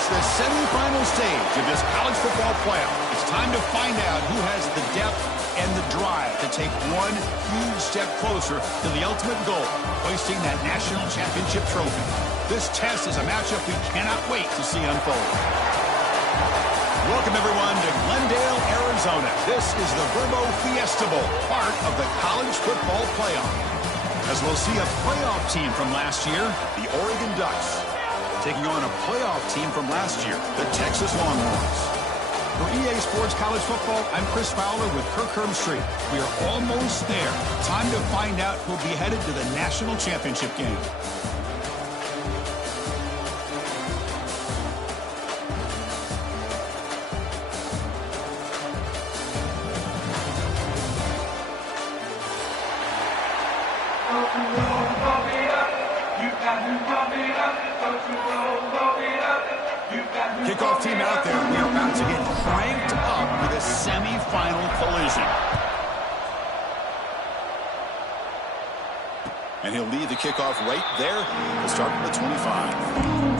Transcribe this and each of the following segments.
It's the semifinal stage of this college football playoff. It's time to find out who has the depth and the drive to take one huge step closer to the ultimate goal, hoisting that national championship trophy. This test is a matchup we cannot wait to see unfold. Welcome, everyone, to Glendale, Arizona. This is the Verbo Fiesta Bowl, part of the college football playoff. As we'll see a playoff team from last year, the Oregon Ducks, taking on a playoff team from last year, the Texas Longhorns. For EA Sports College Football, I'm Chris Fowler with Kirk Herbstreit. We are almost there. Time to find out who'll be headed to the national championship game. Kickoff team out there. We are about to get cranked up with a semifinal collision. And he'll lead the kickoff right there. We'll start from the 25.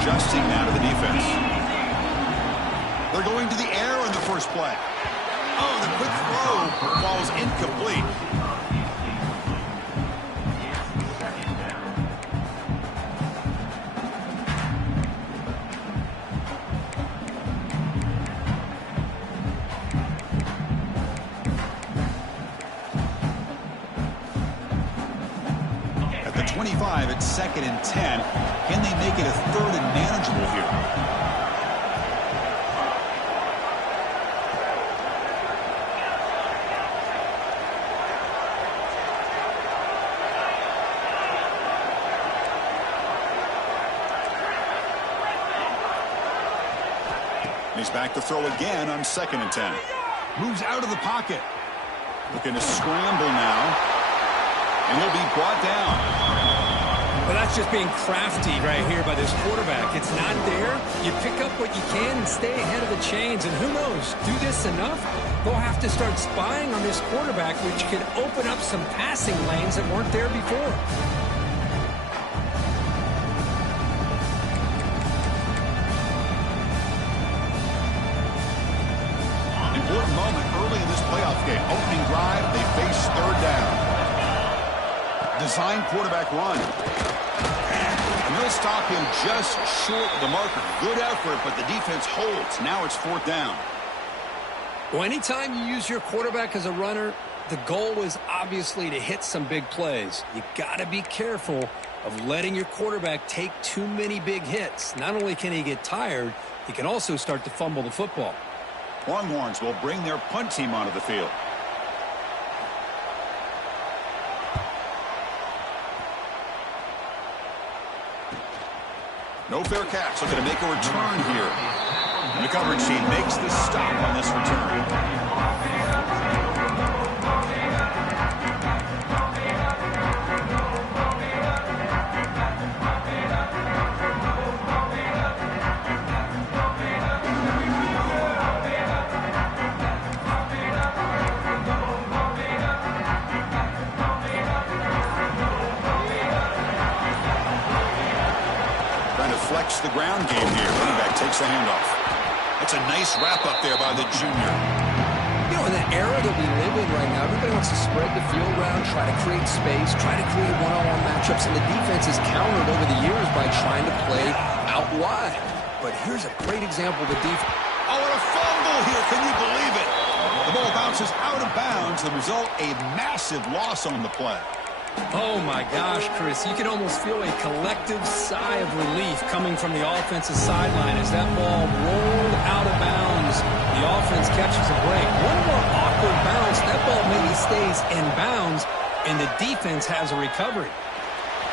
Adjusting now to the defense. They're going to the air on the first play. Oh, the quick throw falls incomplete. At the 25, it's 2nd and 10. Can they make it a 3rd and manageable here? He's back to throw again on 2nd and 10. Moves out of the pocket. Looking to scramble now. And he'll be brought down. Well, that's just being crafty right here by this quarterback. It's not there. You pick up what you can and stay ahead of the chains. And who knows, do this enough, they'll have to start spying on this quarterback, which could open up some passing lanes that weren't there before. Important moment early in this playoff game. Opening drive, they face 3rd down. Design quarterback run. And they'll stop him just short of the marker. Good effort, but the defense holds. Now it's 4th down. Well, anytime you use your quarterback as a runner, the goal is obviously to hit some big plays. You got to be careful of letting your quarterback take too many big hits. Not only can he get tired, he can also start to fumble the football. Longhorns will bring their punt team onto the field. No fair catch. Looking to make a return here. And the coverage team makes the stop on this return. Flex the ground game here. Running back takes the handoff. That's a nice wrap up there by the junior. You know, in the era that we live in right now, everybody wants to spread the field around, try to create space, try to create one-on-one matchups, and the defense is countered over the years by trying to play out wide. But here's a great example of the defense. Oh, and a fumble here. Can you believe it? The ball bounces out of bounds. The result, a massive loss on the play. Oh, my gosh, Chris. You can almost feel a collective sigh of relief coming from the offensive sideline as that ball rolled out of bounds. The offense catches a break. One more awkward bounce. That ball maybe stays in bounds, and the defense has a recovery.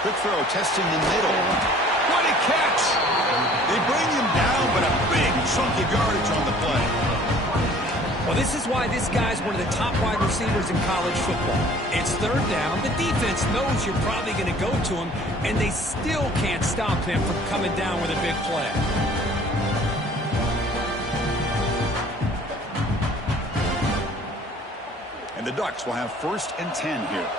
Quick throw, testing the middle. What a catch! They bring him down, but a big chunk of yardage on the play. Well, this is why this guy's one of the top wide receivers in college football. It's third down. The defense knows you're probably going to go to him, and they still can't stop him from coming down with a big play. And the Ducks will have 1st and 10 here.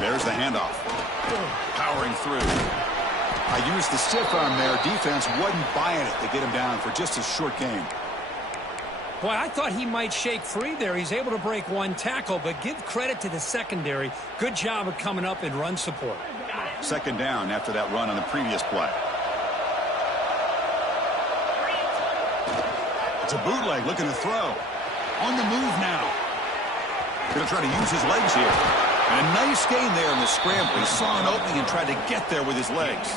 There's the handoff. Powering through. I used the stiff arm there. Defense wasn't buying it to get him down for just a short game. Boy, I thought he might shake free there. He's able to break one tackle, but give credit to the secondary. Good job of coming up in run support. 2nd down after that run on the previous play. It's a bootleg looking to throw. On the move now. Going to try to use his legs here. And a nice gain there in the scramble. He saw an opening and tried to get there with his legs.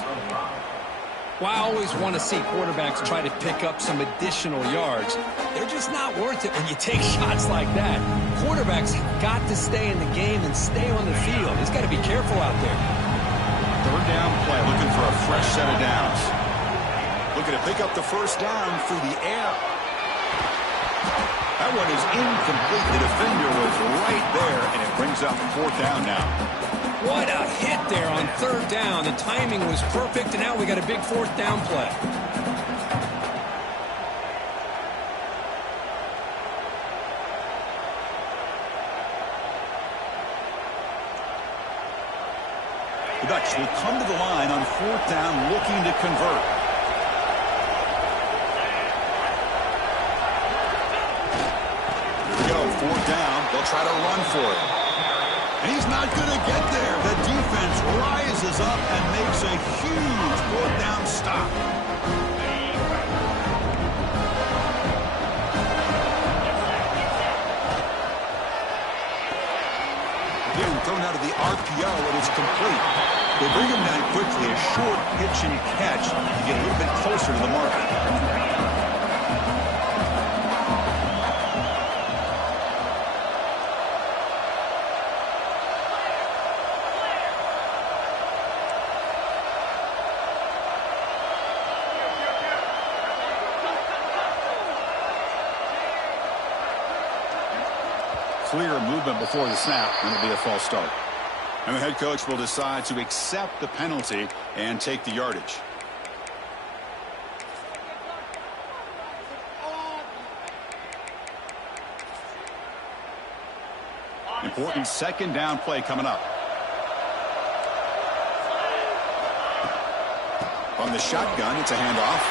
Well, I always want to see quarterbacks try to pick up some additional yards. They're just not worth it when you take shots like that. Quarterbacks have got to stay in the game and stay on the field. He's got to be careful out there. 3rd down play, looking for a fresh set of downs. Looking to pick up the 1st down through the air. That one is incomplete. The defender was right there, and it brings up 4th down now. What a hit there on 3rd down. The timing was perfect, and now we got a big 4th down play. The Ducks will come to the line on 4th down, looking to convert. Here we go, 4th down. They'll try to run for it. And he's not going to get there. The defense rises up and makes a huge 4th down stop. Again, thrown out of the RPO, and it's complete. They bring him down quickly, a short pitch and catch to get a little bit closer to the marker. Clear movement before the snap, and it'll be a false start. And the head coach will decide to accept the penalty and take the yardage. Important 2nd down play coming up. From the shotgun, it's a handoff.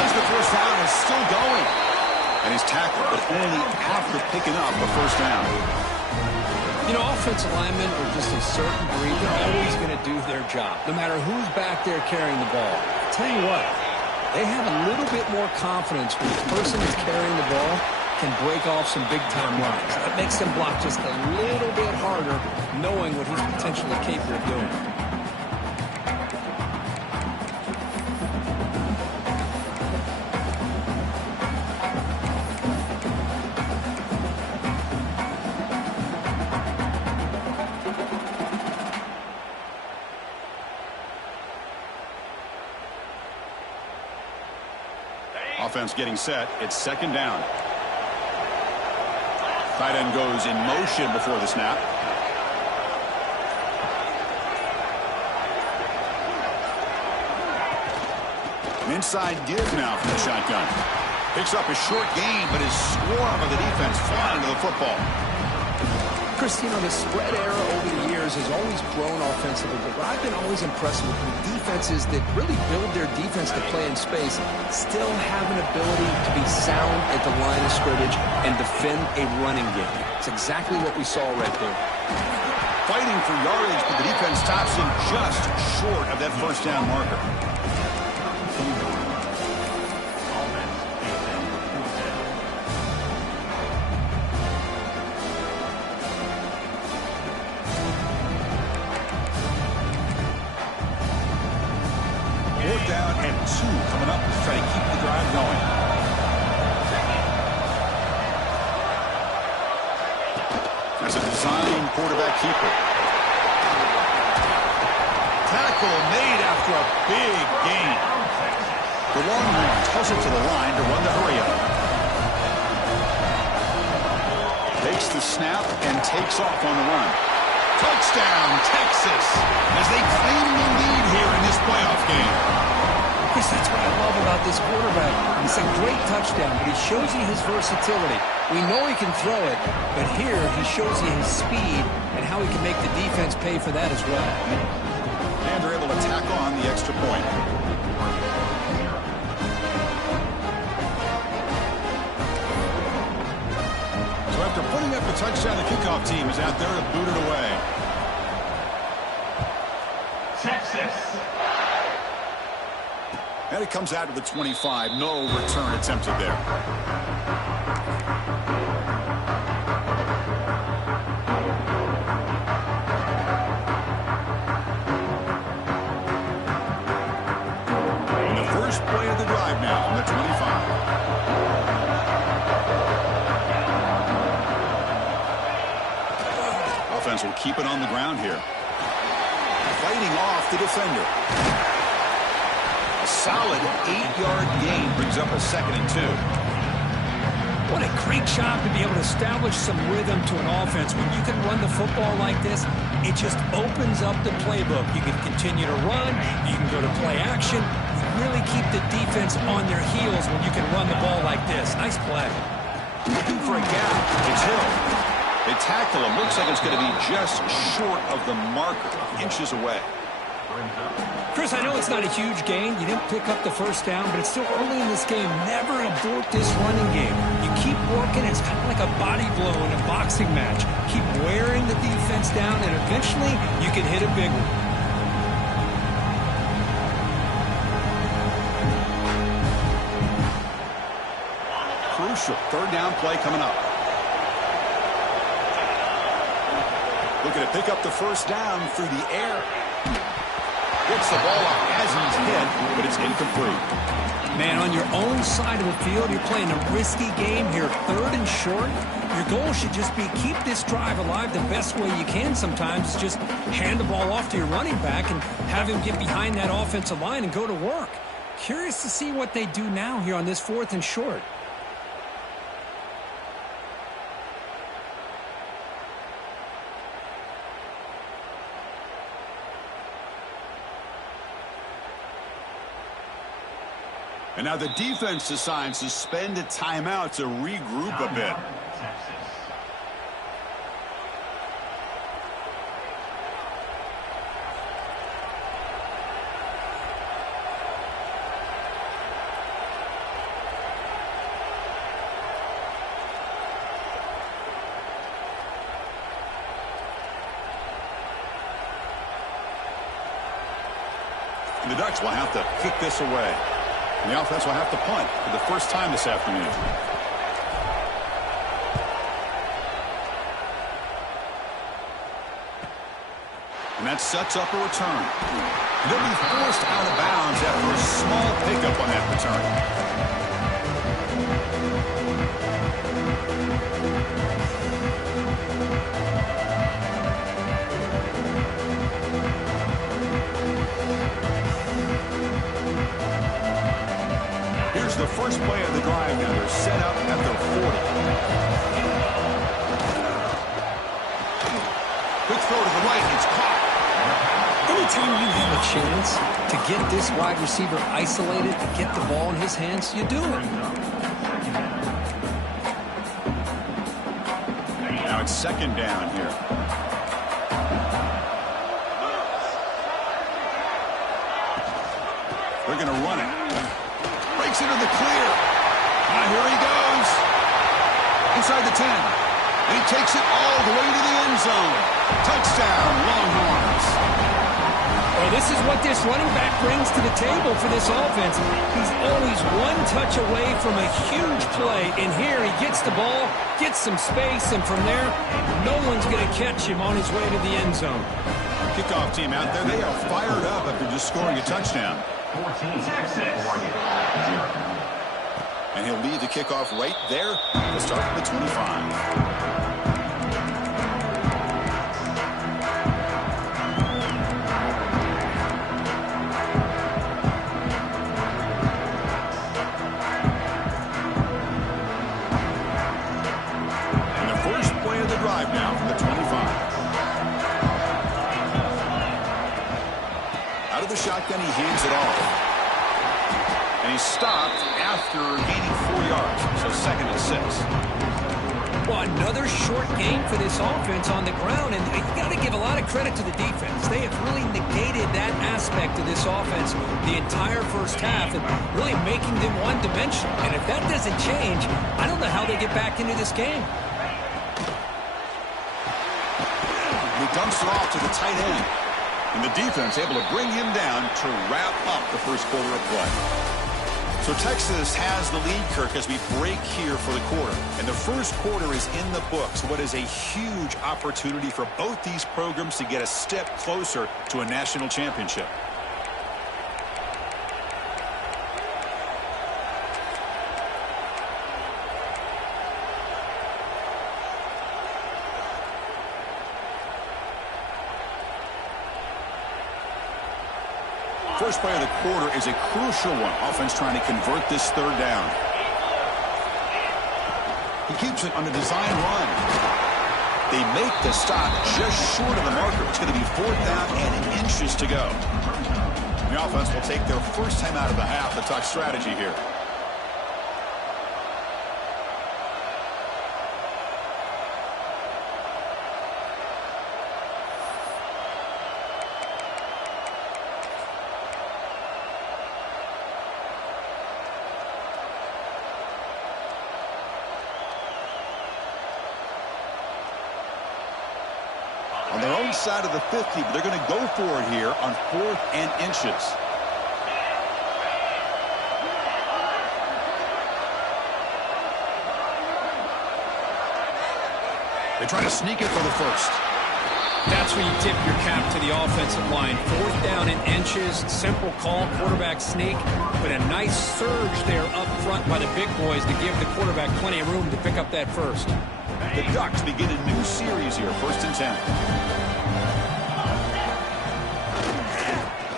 As the 1st down is still going. And he's tackled, but only after picking up the 1st down. You know, offensive linemen are just a certain breed. They're always going to do their job, no matter who's back there carrying the ball. I'll tell you what, they have a little bit more confidence when the person who's carrying the ball can break off some big-time runs. That makes them block just a little bit harder, knowing what he's potentially capable of doing. Offense getting set. It's 2nd down. Tight end goes in motion before the snap. An inside give now from the shotgun. Picks up a short gain, but his swarm of the defense flying to the football. Chris, you know, the spread era over the years has always grown offensively, but I've been always impressed with the defenses that really build their defense to play in space, still have an ability to be sound at the line of scrimmage and defend a running game. It's exactly what we saw right there. Fighting for yardage, but the defense stops him just short of that 1st down marker. Down and 2 coming up to try to keep the drive going. That's a design quarterback keeper. Tackle tackle made after a big gain. The Longhorn toss it to the line to run the hurry-up. Takes the snap and takes off on the run. Touchdown, Texas, as they claim the lead here in this playoff game. Chris, that's what I love about this quarterback. It's a great touchdown, but he shows you his versatility. We know he can throw it, but here he shows you his speed and how he can make the defense pay for that as well. And they're able to tack on the extra point. So after putting up a touchdown, the kickoff team is out there to boot it away. Texas. And it comes out to the 25. No return attempted there. And the first play of the drive now on the 25. Offense will keep it on the ground here. Fighting off the defender. A solid 8-yard gain brings up a 2nd and 2. What a great job to be able to establish some rhythm to an offense. When you can run the football like this, it just opens up the playbook. You can continue to run. You can go to play action. You really keep the defense on their heels when you can run the ball like this. Nice play. Looking for a gap. It's Hill. They tackle him. Looks like it's going to be just short of the marker, inches away. Chris, I know it's not a huge gain. You didn't pick up the first down, but it's still early in this game. Never abort this running game. You keep working. It's kind of like a body blow in a boxing match. Keep wearing the defense down, and eventually you can hit a big one. Crucial 3rd down play coming up. Looking to pick up the first down through the air. Gets the ball up as he's hit, but it's incomplete. Man, on your own side of the field, you're playing a risky game here. 3rd and short. Your goal should just be keep this drive alive the best way you can sometimes. Just hand the ball off to your running back and have him get behind that offensive line and go to work. Curious to see what they do now here on this 4th and short. And now the defense decides to spend a timeout to regroup a bit. And the Ducks will have to kick this away. And the offense will have to punt for the first time this afternoon. And that sets up a return. And they'll be forced out of bounds after a small pickup on that return. Here's the first play of the drive now. They're set up at their 40. Quick throw to the right. It's caught. Anytime you have a chance to get this wide receiver isolated, to get the ball in his hands, you do it. Now it's 2nd down here. They're going to run it. Breaks into the clear. Now here he goes. Inside the 10. And he takes it all the way to the end zone. Touchdown, Longhorns. Well, this is what this running back brings to the table for this offense. He's always one touch away from a huge play. And here he gets the ball, gets some space, and from there, no one's going to catch him on his way to the end zone. Kickoff team out there, they are fired up after just scoring a touchdown. And he'll lead the kickoff right there to start at the 25. then he hands it off. And he's stopped after gaining 4 yards. So 2nd and 6. Well, another short game for this offense on the ground, and you got to give a lot of credit to the defense. They have really negated that aspect of this offense the entire first half and really making them one-dimensional. And if that doesn't change, I don't know how they get back into this game. He dumps it off to the tight end. And the defense able to bring him down to wrap up the first quarter of play. So Texas has the lead, Kirk, as we break here for the quarter. And the first quarter is in the books. What is a huge opportunity for both these programs to get a step closer to a national championship. First play of the quarter is a crucial one. Offense trying to convert this 3rd down. He keeps it on a design run. They make the stop just short of the marker. It's going to be 4th down and inches to go. The offense will take their first time out of the half to talk strategy here. On their own side of the 50, but they're going to go for it here on 4th and inches. They try to sneak it for the first. That's where you tip your cap to the offensive line. 4th down and inches, simple call, quarterback sneak, but a nice surge there up front by the big boys to give the quarterback plenty of room to pick up that first. The Ducks begin a new series here, 1st and 10.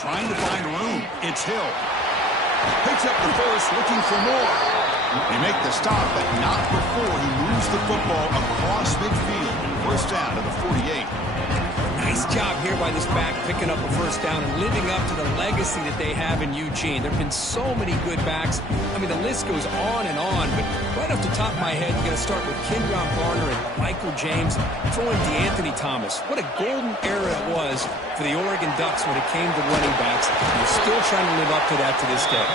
Trying to find room. It's Hill. Picks up the first, looking for more. They make the stop, but not before he moves the football across midfield. 1st down to the 48. Nice job here by this back picking up a 1st down and living up to the legacy that they have in Eugene. There have been so many good backs. I mean, the list goes on and on, but right off the top of my head, you're going to start with Kenyon Barner and Michael James, throw in DeAnthony Thomas. What a golden era it was for the Oregon Ducks when it came to running backs. They're still trying to live up to that to this day.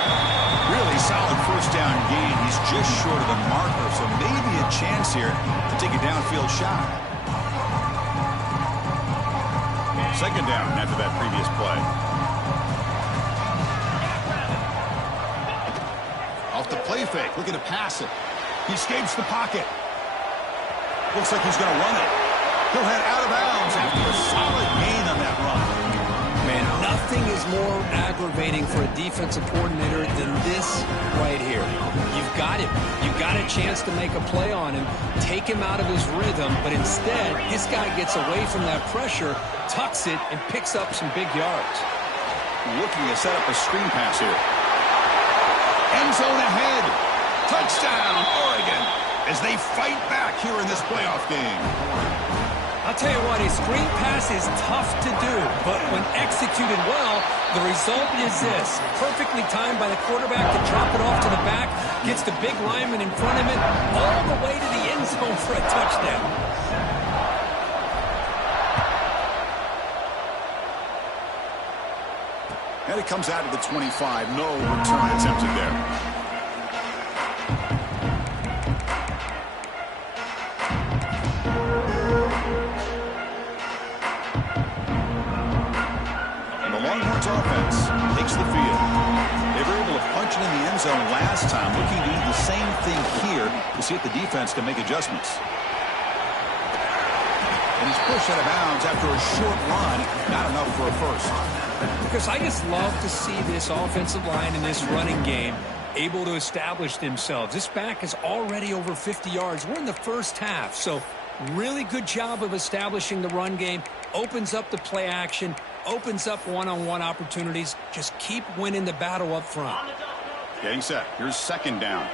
Really solid 1st down gain. He's just short of the marker, so maybe a chance here to take a downfield shot. 2nd down after that previous play. Off the play fake, looking to pass it. He escapes the pocket. Looks like he's going to run it. He'll head out of bounds after a solid gain on that run. Man, nothing is more aggravating for a defensive coordinator than this right here. You've got him. You've got a chance to make a play on him, take him out of his rhythm, but instead, this guy gets away from that pressure, tucks it, and picks up some big yards. Looking to set up a screen pass here. End zone ahead. Touchdown, Oregon, as they fight back here in this playoff game. I'll tell you what, a screen pass is tough to do, but when executed well, the result is this. Perfectly timed by the quarterback to drop it off to the back, gets the big lineman in front of him, all the way to the end zone for a touchdown. And it comes out of the 25. No return attempted there. Offense takes the field. They were able to punch it in the end zone last time, looking to do the same thing here to see if the defense can make adjustments. And he's pushed out of bounds after a short run, not enough for a first. Because I just love to see this offensive line in this running game able to establish themselves. This back is already over 50 yards. We're in the first half, so really good job of establishing the run game. Opens up the play action, opens up one-on-one opportunities. Just keep winning the battle up front. Getting set. Here's 2nd down.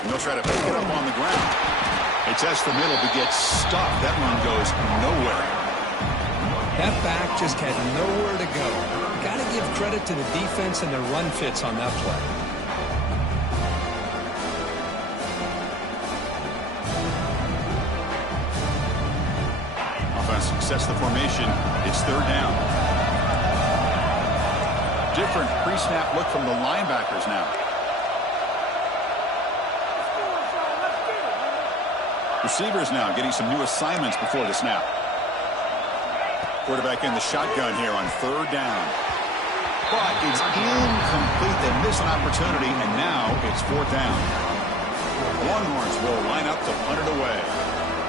And they'll try to pick it up on the ground. They test the middle, but gets stuffed. That run goes nowhere. That back just had nowhere to go. Got to give credit to the defense and their run fits on that play. Offense sets the formation. It's third down. Different pre-snap look from the linebackers now. Receivers now getting some new assignments before the snap. Quarterback in the shotgun here on third down. But it's incomplete. They miss an opportunity, and now it's fourth down. Longhorns will line up to punt it away.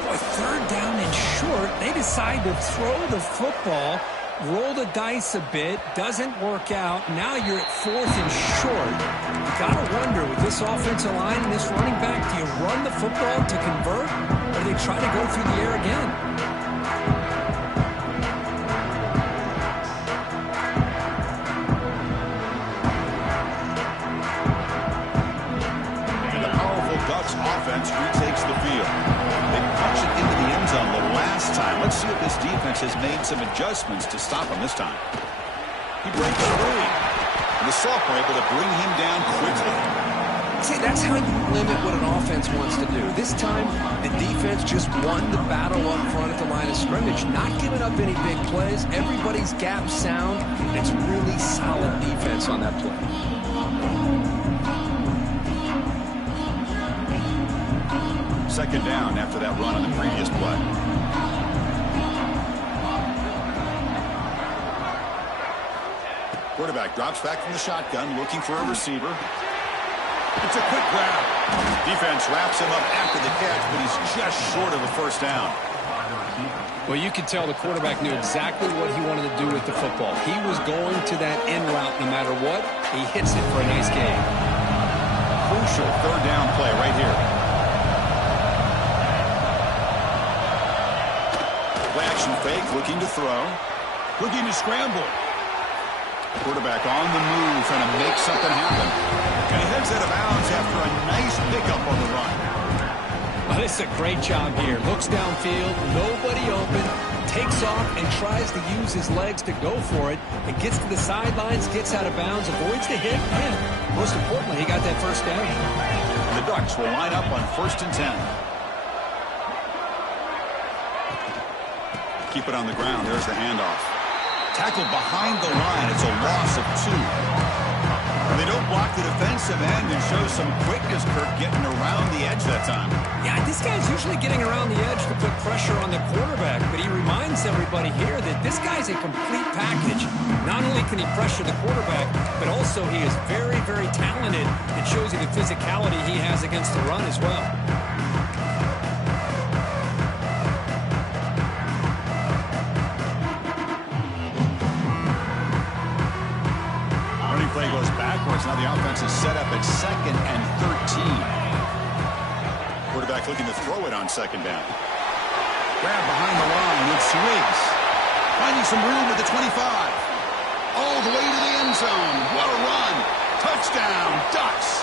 Boy, third down and short. They decide to throw the football, roll the dice a bit, doesn't work out. Now you're at fourth and short. You got to wonder, with this offensive line and this running back, do you run the football to convert, or do they try to go through the air again? Offense retakes the field. They punch it into the end zone the last time. Let's see if this defense has made some adjustments to stop him this time. He breaks free. And the sophomore able to bring him down quickly. See, that's how you limit what an offense wants to do. This time, the defense just won the battle up front at the line of scrimmage, not giving up any big plays. Everybody's gap sound. It's really solid defense on that play. Second down after that run on the previous play. Quarterback drops back from the shotgun, looking for a receiver. It's a quick grab. Defense wraps him up after the catch, but he's just short of a first down. Well, you could tell the quarterback knew exactly what he wanted to do with the football. He was going to that in route no matter what. He hits it for a nice gain. Crucial third down play right here. Action fake, looking to throw. Looking to scramble. Quarterback on the move, trying to make something happen. And he heads out of bounds after a nice pickup on the run. Well, this is a great job here. Looks downfield, nobody open, takes off and tries to use his legs to go for it. And gets to the sidelines, gets out of bounds, avoids the hit, and most importantly, he got that first down. The Ducks will line up on 1st and 10. Keep it on the ground. There's the handoff. Tackled behind the line. It's a loss of 2. And they don't block the defensive end and show some quickness, Kirk, getting around the edge that time. Yeah, this guy's usually getting around the edge to put pressure on the quarterback, but he reminds everybody here that this guy's a complete package. Not only can he pressure the quarterback, but also he is very, very talented. It shows you the physicality he has against the run as well. Play goes backwards. Now the offense is set up at 2nd and 13. Quarterback looking to throw it on 2nd down. Grab behind the line with Swiggs. Finding some room at the 25. All the way to the end zone. What a run. Touchdown, Ducks.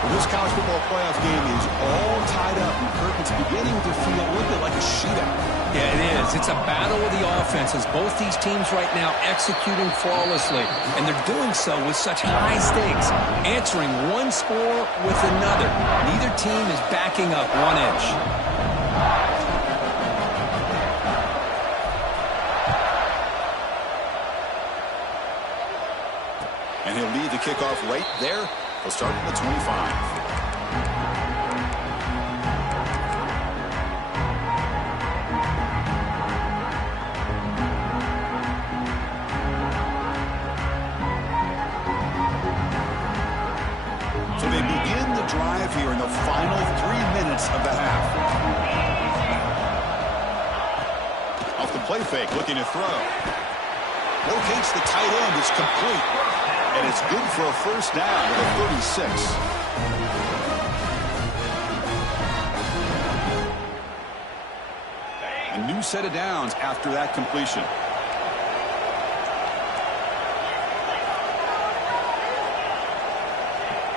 Well, this college football playoff game is all tied up, and Kirk, it's beginning to feel a little bit like a shootout. Yeah, it is. It's a battle of the offenses. Both these teams right now executing flawlessly, and they're doing so with such high stakes, answering one score with another. Neither team is backing up 1 inch. And he'll lead the kickoff right there. He'll start at the 25. So they begin the drive here in the final 3 minutes of the half. Off the play fake, looking to throw. Locates the tight end. It's complete. And it's good for a first down at the 36. A new set of downs after that completion.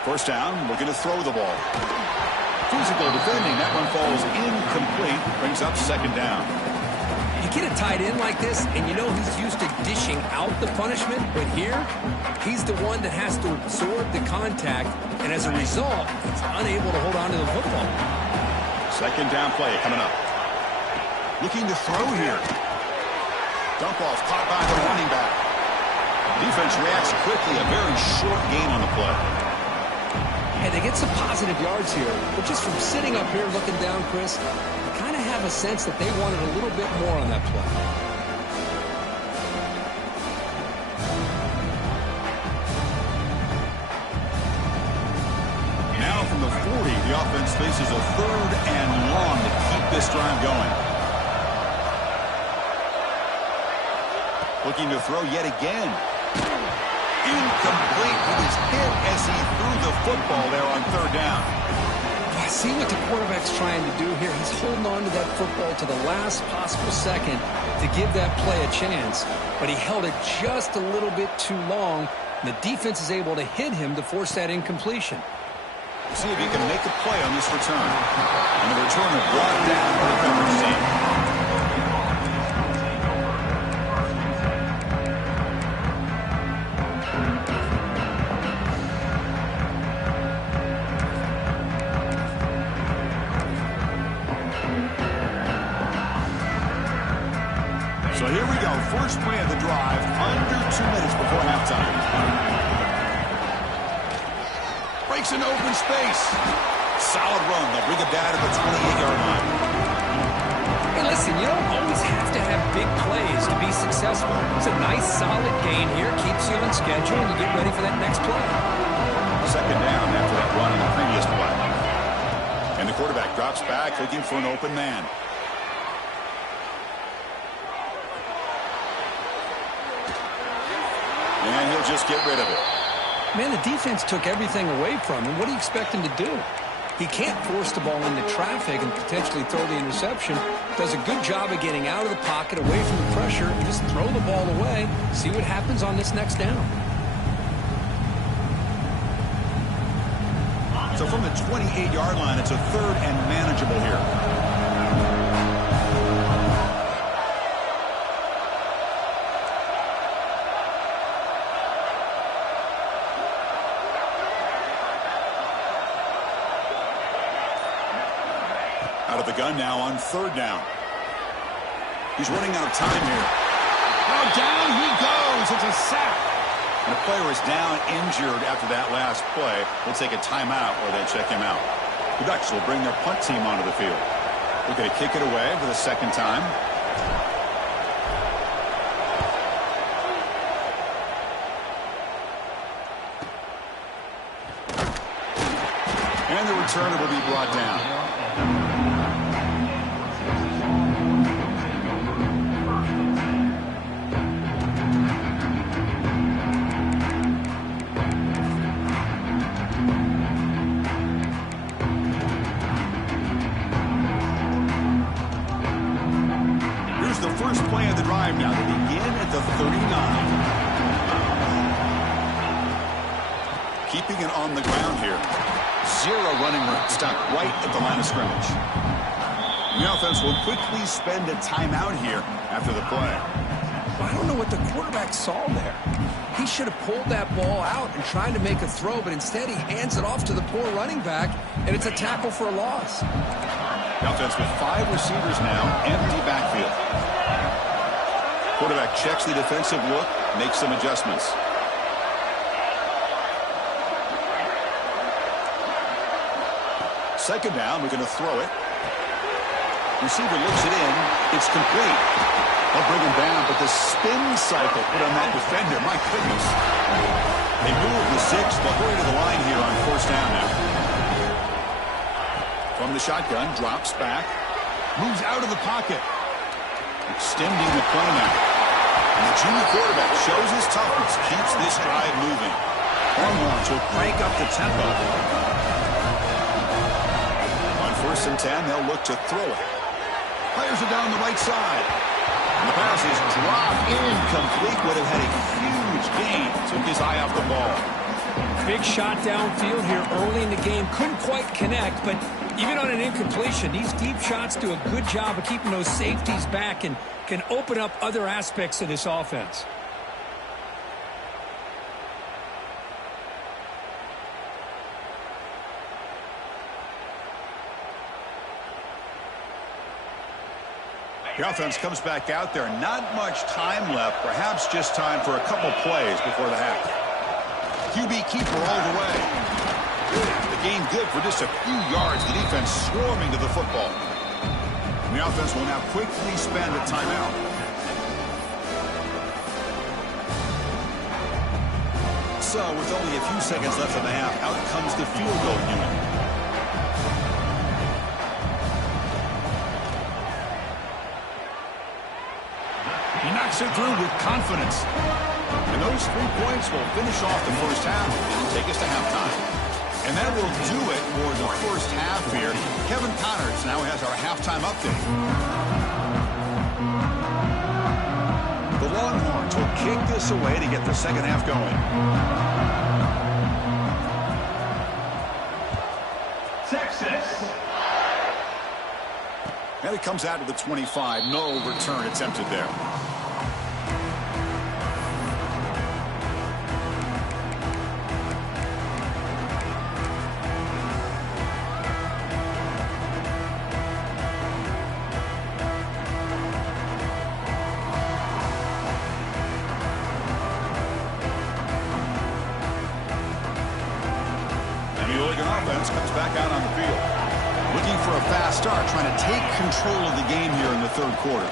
First down, looking to throw the ball. physical defending. That one falls incomplete. Brings up second down. You get a tight end like this, and you know he's used to dishing out the punishment, but here, he's the one that has to absorb the contact, and as a result, he's unable to hold on to the football. Second down play coming up. Looking to throw here. Dump off caught by the running back. Defense reacts quickly. A very short gain on the play. And they get some positive yards here, but just from sitting up here looking down, Chris, you kind of have a sense that they wanted a little bit more on that play. Now from the 40, the offense faces a third and long to keep this drive going. Looking to throw yet again. Incomplete. He was hit as he threw the football there on third down. I see what the quarterback's trying to do here. He's holding on to that football to the last possible second to give that play a chance, but he held it just a little bit too long. The defense is able to hit him to force that incompletion. See if he can make a play on this return. And the returner brought down for the coverage team. So here we go. First play of the drive, under 2 minutes before halftime. Breaks into open space. Solid run. They'll bring it down to the 28-yard line. Hey, listen, you don't always have to have big plays to be successful. It's a nice, solid gain here. Keeps you on schedule, and you get ready for that next play. Second down after that run on the previous play. And the quarterback drops back, looking for an open man. And he'll just get rid of it. Man, the defense took everything away from him. What do you expect him to do? He can't force the ball into traffic and potentially throw the interception. Does a good job of getting out of the pocket, away from the pressure, and just throw the ball away. See what happens on this next down. So from the 28-yard line, it's a third and manageable here. Out of the gun now on third down. He's running out of time here. Oh, down he goes. It's a sack. And the player is down injured after that last play. They'll take a timeout or they check him out. The Ducks will bring their punt team onto the field. They're going to kick it away for the second time. And the returner will be brought down. First play of the drive now. They begin at the 39. Keeping it on the ground here. Zero running room. Stopped right at the line of scrimmage. The offense will quickly spend a timeout here after the play. I don't know what the quarterback saw there. He should have pulled that ball out and tried to make a throw, but instead he hands it off to the poor running back, and it's a tackle for a loss. The offense with 5 receivers now, empty backfield. Quarterback checks the defensive look, makes some adjustments. Second down, we're going to throw it. Receiver looks it in. It's complete. They'll bring him down, but the spin cycle put on that defender, my goodness. They move the 6. They'll hurry to the line here on first down now. From the shotgun, drops back. Moves out of the pocket. Extending the play now. And the junior quarterback shows his toughness, keeps this drive moving. Hornwatch will crank up the tempo. On first and 10, they'll look to throw it. Fires it down the right side. And the pass is dropped incomplete. Would have had a huge gain. Took his eye off the ball. Big shot downfield here early in the game. Couldn't quite connect, but even on an incompletion, these deep shots do a good job of keeping those safeties back and can open up other aspects of this offense. The offense comes back out there. Not much time left. Perhaps just time for a couple plays before the half. QB keeper all the way. The gain good for just a few yards. The defense swarming to the football. And the offense will now quickly spend a timeout. So with only a few seconds left in the half, out comes the field goal unit. He knocks it through with confidence. And those 3 points will finish off the first half and take us to halftime. And that will do it for the first half here. Kevin Connors now has our halftime update. The Longhorns will kick this away to get the second half going. Texas. And it comes out to the 25. No return attempted there. Comes back out on the field. Looking for a fast start, trying to take control of the game here in the third quarter.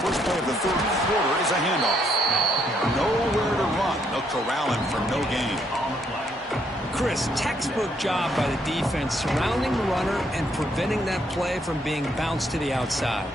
First play of the third quarter is a handoff. Nowhere to run. They'll corral him for no gain. Chris, textbook job by the defense surrounding the runner and preventing that play from being bounced to the outside.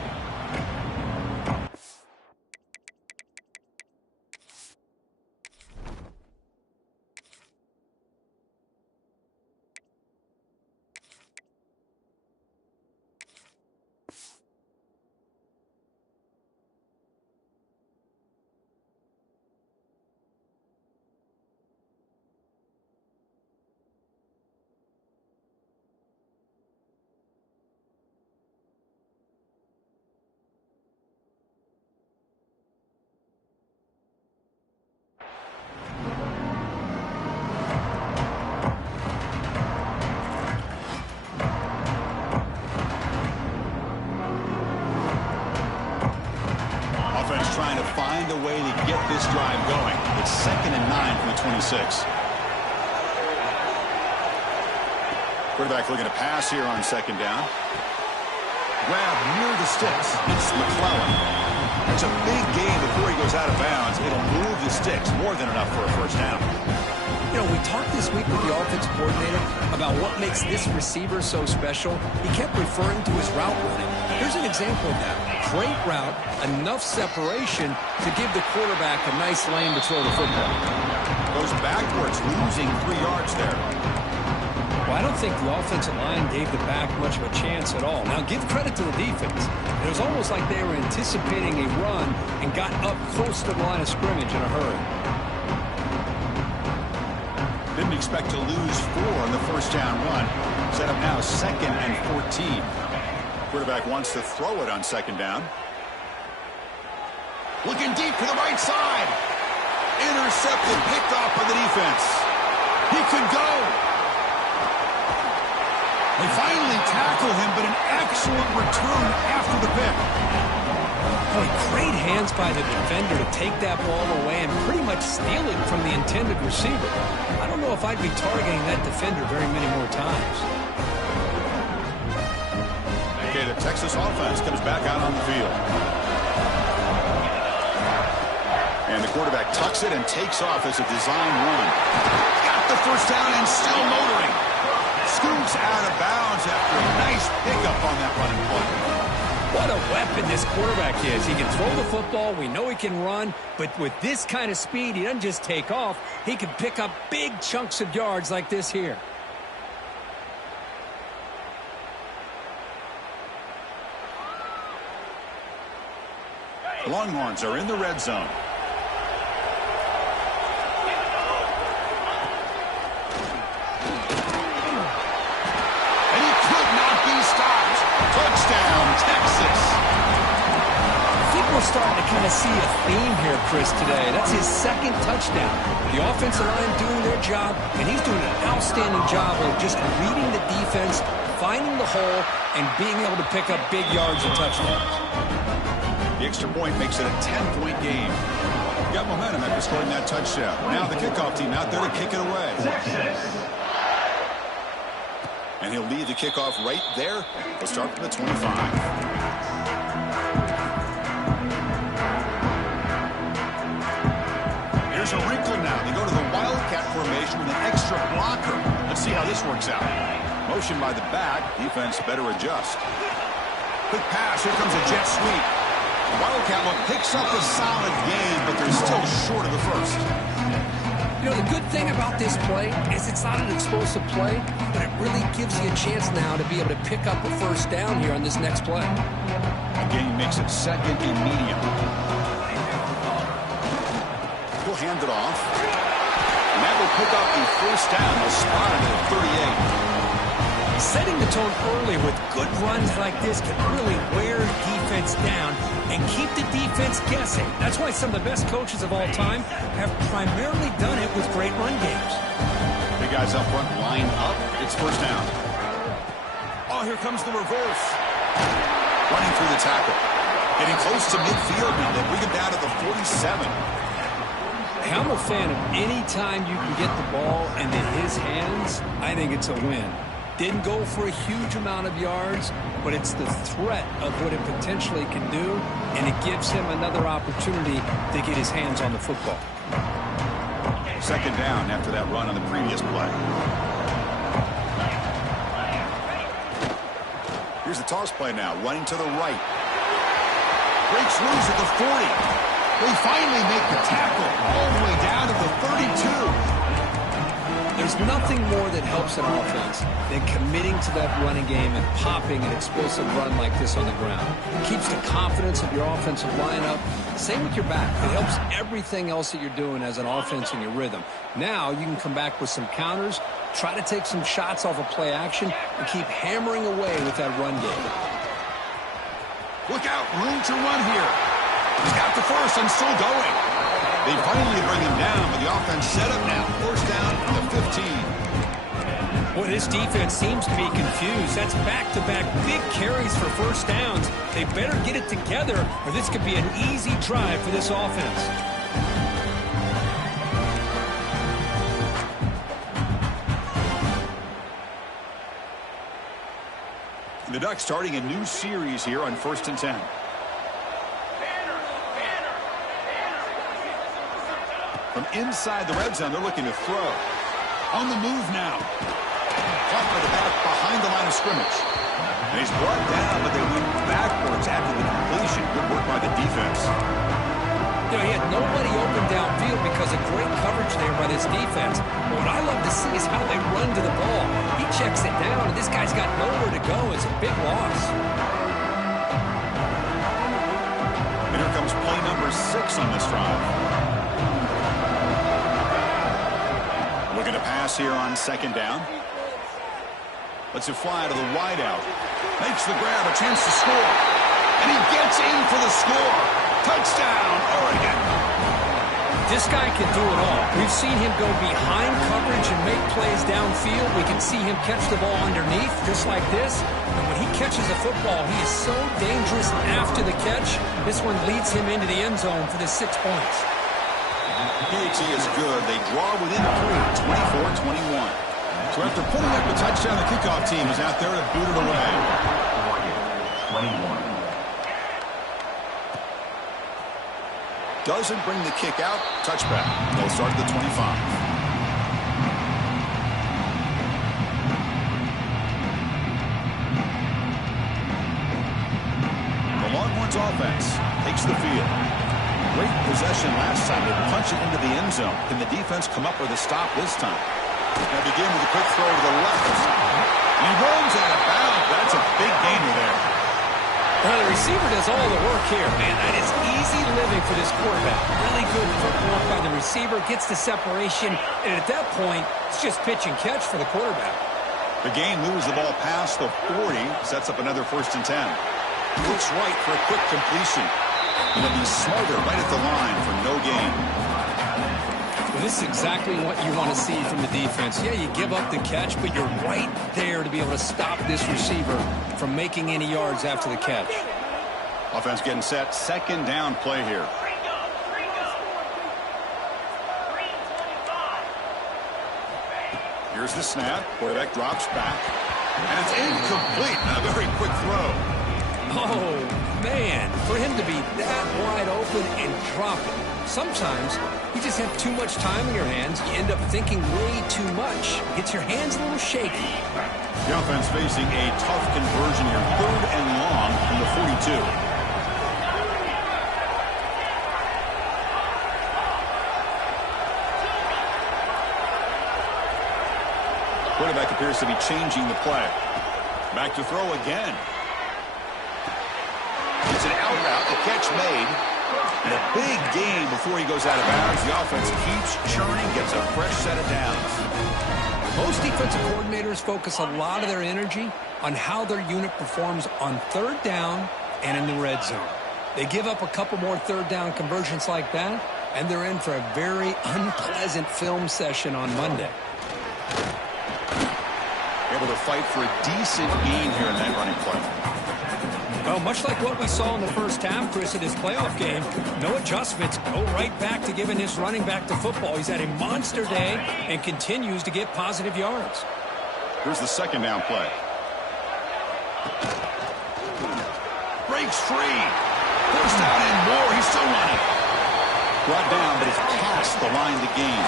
Trying to find a way to get this drive going. It's 2nd and 9 from the 26. Quarterback looking to pass here on 2nd down. Grab near the sticks. It's McClellan. It's a big gain before he goes out of bounds. It'll move the sticks more than enough for a first down. You know, we talked this week with the offense coordinator about what makes this receiver so special. He kept referring to his route running. Here's an example of that. Great route, enough separation to give the quarterback a nice lane to throw the football. Goes backwards, losing 3 yards there. Well, I don't think the offensive line gave the back much of a chance at all. Now, give credit to the defense. It was almost like they were anticipating a run and got up close to the line of scrimmage in a hurry. Didn't expect to lose 4 on the first down run. Set up now 2nd and 14. Quarterback wants to throw it on 2nd down. Looking deep to the right side. Intercepted, picked off by the defense. He could go. They finally tackle him, but an excellent return after the pick. Boy, great hands by the defender to take that ball away and pretty much steal it from the intended receiver. I don't know if I'd be targeting that defender very many more times. Okay, the Texas offense comes back out on the field. And the quarterback tucks it and takes off as a design run. Got the first down and still motoring. Scoots out of bounds after a nice pickup on that running play. What a weapon this quarterback is. He can throw the football. We know he can run. But with this kind of speed, he doesn't just take off. He can pick up big chunks of yards like this here. Longhorns are in the red zone. we're starting to kind of see a theme here, Chris, today. That's his second touchdown. The offensive line doing their job, and he's doing an outstanding job of just reading the defense, finding the hole, and being able to pick up big yards and touchdowns. The extra point makes it a 10-point game. Got momentum after scoring that touchdown. Now the kickoff team out there to kick it away. And he'll lead the kickoff right there. He'll start from the 25. Here's a wrinkle now. They go to the wildcat formation with an extra blocker. Let's see how this works out. Motion by the back. Defense better adjust. Quick pass. Here comes a jet sweep. Wildcat look picks up a solid gain, but they're still short of the first. You know, the good thing about this play is it's not an explosive play, but it really gives you a chance now to be able to pick up a first down here on this next play. A gain makes it second and medium. He'll hand it off. And that will pick up a first down. They'll spot it at 38. Setting the tone early with good runs like this can really wear defense down and keep the defense guessing. That's why some of the best coaches of all time have primarily done it with great run games. Big guys up front line up. It's first down. Oh, here comes the reverse. Running through the tackle. Getting close to midfield now. They bring him down to the 47. I'm a fan of any time you can get the ball into his hands, I think it's a win. Didn't go for a huge amount of yards, but it's the threat of what it potentially can do, and it gives him another opportunity to get his hands on the football. Second down after that run on the previous play. Here's the toss play now, running to the right. Breaks loose at the 40. They finally make the tackle all the way down to the 32. There's nothing more that helps an offense than committing to that running game and popping an explosive run like this on the ground. It keeps the confidence of your offensive lineup. Same with your back. It helps everything else that you're doing as an offense in your rhythm. Now you can come back with some counters, try to take some shots off of play action, and keep hammering away with that run game. Look out, room to run here. He's got the first and still going. They finally bring him down, but the offense set up now. First down from the 15. Boy, this defense seems to be confused. That's back-to-back big carries for first downs. They better get it together, or this could be an easy drive for this offense. The Ducks starting a new series here on 1st and 10. From inside the red zone, they're looking to throw. On the move now. Caught by the back behind the line of scrimmage. And he's brought down, but they went backwards after the completion. Good work by the defense. You know, he had nobody open downfield because of great coverage there by this defense. But what I love to see is how they run to the ball. He checks it down, and this guy's got nowhere to go. It's a big loss. And here comes play number 6 on this drive. Looking to pass here on second down. Lets it fly to the wideout. Makes the grab, a chance to score. And he gets in for the score. Touchdown, Oregon. This guy can do it all. We've seen him go behind coverage and make plays downfield. We can see him catch the ball underneath, just like this. And when he catches a football, he is so dangerous after the catch. This one leads him into the end zone for the 6 points. PHC is good. They draw within 3, 24-21. So after putting up a touchdown, the kickoff team is out there to boot it away. 21. Doesn't bring the kick out. Touchback. They'll start at the 25. The Longhorns offense takes the field. Great possession last time. They punch it into the end zone. Can the defense come up with a stop this time? Now begin with a quick throw to the left. And he runs out of bounds. That's a big gainer there. Well, the receiver does all the work here, man. That is easy living for this quarterback. Really good footwork by the receiver. Gets the separation. And at that point, it's just pitch and catch for the quarterback. The game moves the ball past the 40. Sets up another 1st and 10. Looks right for a quick completion. And they'll be smarter right at the line for no gain. Well, this is exactly what you want to see from the defense. Yeah, you give up the catch, but you're right there to be able to stop this receiver from making any yards after the catch. Offense getting set. Second down play here. Here's the snap. Quarterback drops back. And it's incomplete. A very quick throw. Oh, man. For him to be that wide open and drop it. Sometimes you just have too much time in your hands. You end up thinking way too much. Gets your hands a little shaky. The offense facing a tough conversion here. 3rd and long from the 42. Quarterback appears to be changing the play. Back to throw again. It's an out route, the catch made. And a big gain before he goes out of bounds. The offense keeps churning, gets a fresh set of downs. Most defensive coordinators focus a lot of their energy on how their unit performs on 3rd down and in the red zone. They give up a couple more 3rd down conversions like that, and they're in for a very unpleasant film session on Monday. Able to fight for a decent gain here in that running play. Well, much like what we saw in the first half, Chris, in his playoff game, no adjustments, go right back to giving his running back to football. He's had a monster day and continues to get positive yards. Here's the second down play. Breaks free. First down and more. He's still running. Brought down, but it's past the line to gain.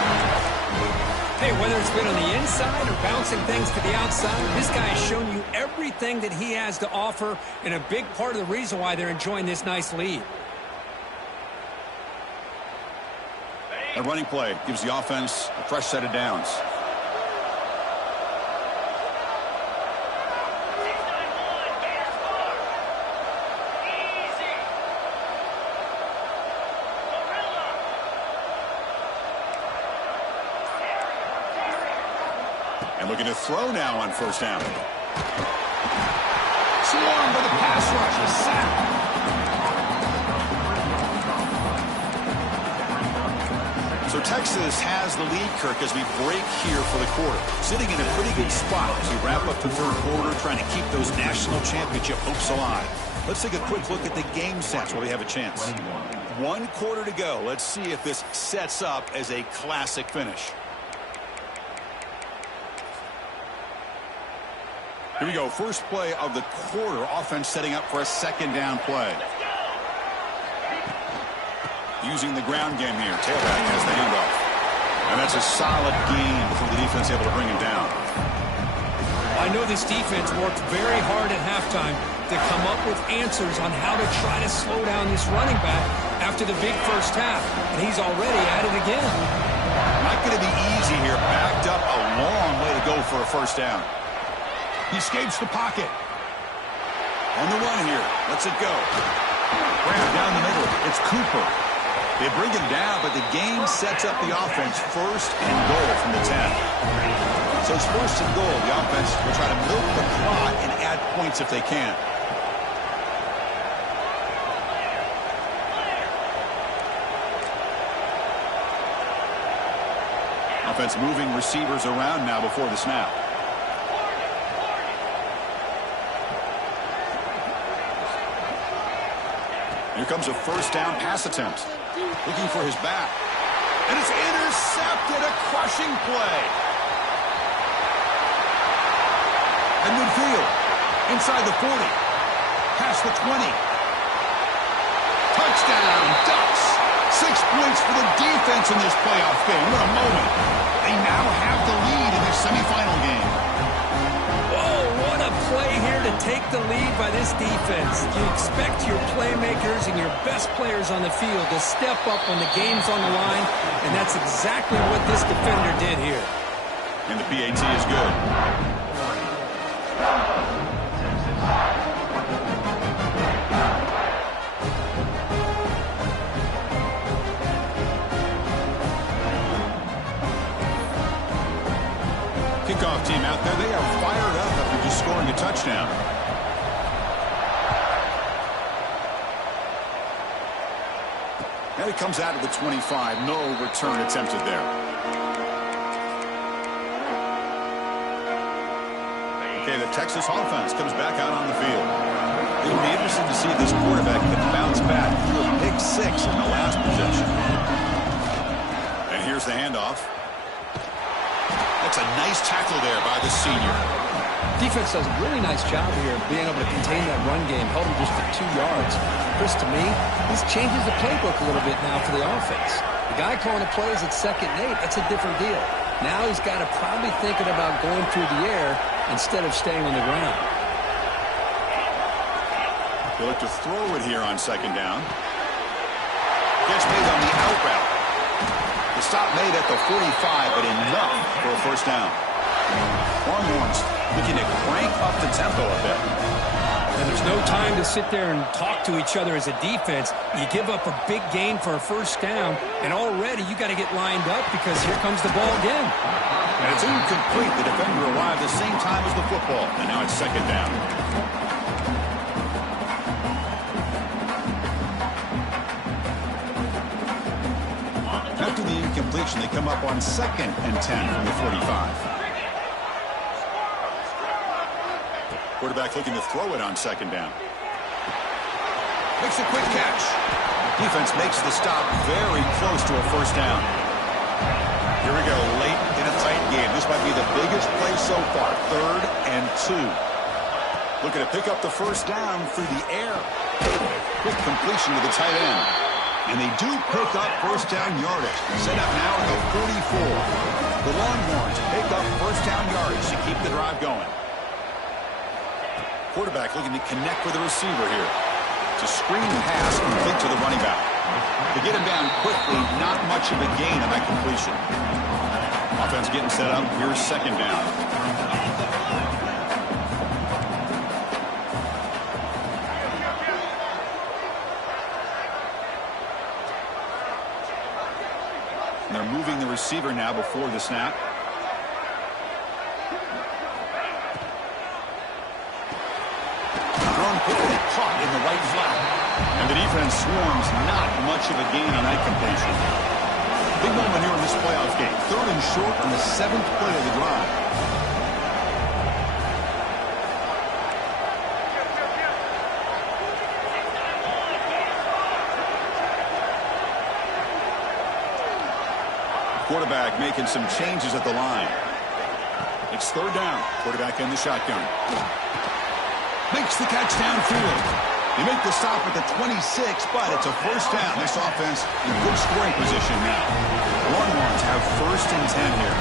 Hey, whether it's been on the inside or bouncing things to the outside, this guy has shown you everything that he has to offer, and a big part of the reason why they're enjoying this nice lead. A running play gives the offense a fresh set of downs. And looking to throw now on first down. Swarmed by the pass rush. A sack. So Texas has the lead, Kirk, as we break here for the quarter. Sitting in a pretty good spot as we wrap up the 3rd quarter, trying to keep those national championship hopes alive. Let's take a quick look at the game sets while we have a chance. 1 quarter to go. Let's see if this sets up as a classic finish. Here we go. First play of the quarter. Offense setting up for a second down play. Using the ground game here. Tailback has the handoff. And that's a solid gain before the defense able to bring him down. I know this defense worked very hard at halftime to come up with answers on how to try to slow down this running back after the big first half. And he's already at it again. Not going to be easy here. Backed up a long way to go for a first down. He escapes the pocket. On the run here. Lets it go. Grab down the middle. It's Cooper. They bring him down, but the game sets up the offense 1st and goal from the 10. So it's 1st and goal. The offense will try to milk the clock and add points if they can. Offense moving receivers around now before the snap. Here comes a first down pass attempt. Looking for his back. And it's intercepted. A crushing play. And midfield. Inside the 40. Past the 20. Touchdown, Ducks. 6 points for the defense in this playoff game. What a moment. They now have the lead in their semifinal game. What a play here to take the lead by this defense. You expect your playmakers and your best players on the field to step up when the game's on the line, and that's exactly what this defender did here. And the PAT is good. Kickoff team out there. They are fired up after just scoring a touchdown. And he comes out of the 25. No return attempted there. Okay, the Texas offense comes back out on the field. It'll be interesting to see if this quarterback can bounce back through a pick 6 in the last possession. And here's the handoff. That's a nice tackle there by the senior. Defense does a really nice job here of being able to contain that run game. Held him just to 2 yards. Chris, to me, this changes the playbook a little bit now for the offense. The guy calling the plays at 2nd and 8, that's a different deal. Now he's got to probably thinking about going through the air instead of staying on the ground. They look to throw it here on 2nd down. Gets made on the out route. The stop made at the 45, but enough for a first down. Longhorns looking to crank up the tempo a bit. And there's no time to sit there and talk to each other as a defense. You give up a big gain for a first down, and already you got to get lined up because here comes the ball again. And it's incomplete. The defender arrived at the same time as the football, and now it's 2nd down. After the incompletion, they come up on 2nd and 10 from the 45. Quarterback looking to throw it on 2nd down. Makes a quick catch. Defense makes the stop very close to a first down. Here we go, late in a tight game. This might be the biggest play so far. 3rd and 2. Looking to pick up the first down through the air. Quick completion to the tight end. And they do pick up first down yardage. Set up now at the 44. The Longhorns pick up first down yardage to keep the drive going. Quarterback looking to connect with the receiver here. It's a screen pass complete to the running back. To get him down quickly, not much of a gain on that completion. Offense getting set up. Here's 2nd down. And they're moving the receiver now before the snap. Quickly caught in the right flat. And the defense swarms, not much of a gain on that completion. Big moment here in this playoff game. 3rd and short on the 7th play of the drive. Quarterback making some changes at the line. It's 3rd down. Quarterback in the shotgun. Makes the catch downfield. They make the stop at the 26, but it's a first down. This offense in good scoring position now. Longhorns have 1st and 10 here.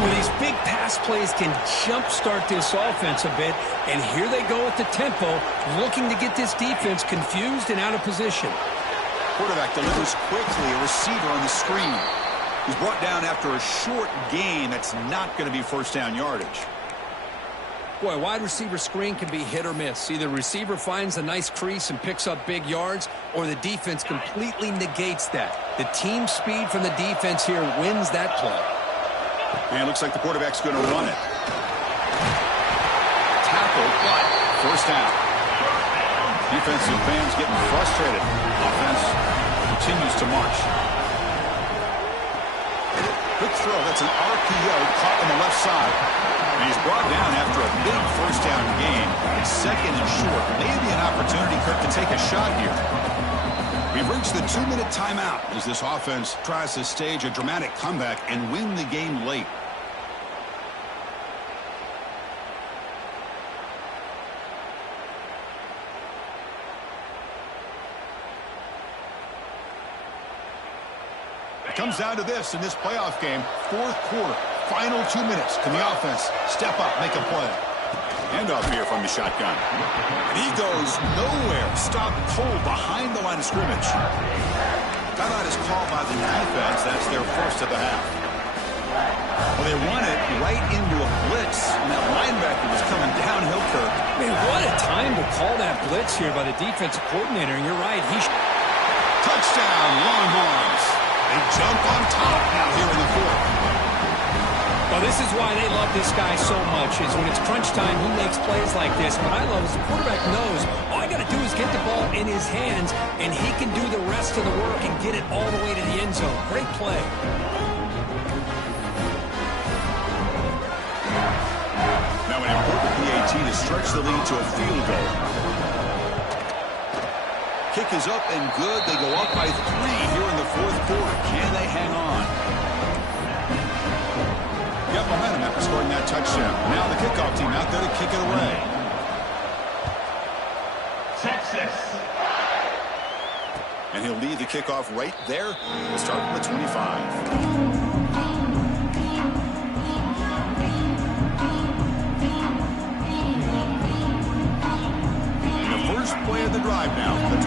Well, these big pass plays can jumpstart this offense a bit, and here they go at the tempo, looking to get this defense confused and out of position. Quarterback delivers quickly, a receiver on the screen. He's brought down after a short gain that's not going to be first down yardage. Boy, wide receiver screen can be hit or miss. Either receiver finds a nice crease and picks up big yards, or the defense completely negates that. The team speed from the defense here wins that play. And it looks like the quarterback's going to run it. Tackle, but first down. Defensive fans getting frustrated. Offense continues to march. Quick throw. That's an RPO caught on the left side. And he's brought down after a big first down gain. It's 2nd and short. Maybe an opportunity, Kirk, to take a shot here. We've reached the 2-minute timeout as this offense tries to stage a dramatic comeback and win the game late. It comes down to this in this playoff game. 4th quarter, final 2 minutes. Can the offense step up, make a play? Handoff here from the shotgun. And he goes nowhere. Stopped cold behind the line of scrimmage. Timeout is called by the defense. That's their first of the half. Well, they run it right into a blitz, and that linebacker was coming downhill, Kirk. Man, what a time to call that blitz here by the defensive coordinator. And you're right. Touchdown, Longhorns. They jump on top now here in the 4th. Well, Well, this is why they love this guy so much, is when it's crunch time, he makes plays like this. What I love is the quarterback knows all I got to do is get the ball in his hands, and he can do the rest of the work and get it all the way to the end zone. Great play. Now an important PAT to stretch the lead to a field goal. Kick is up and good. They go up by 3 here in the fourth quarter. Can they hang on? Got momentum after scoring that touchdown. Now the kickoff team out there to kick it away. Texas. And he'll lead the kickoff right there. We'll start from the 25. First play of the drive now, the 25.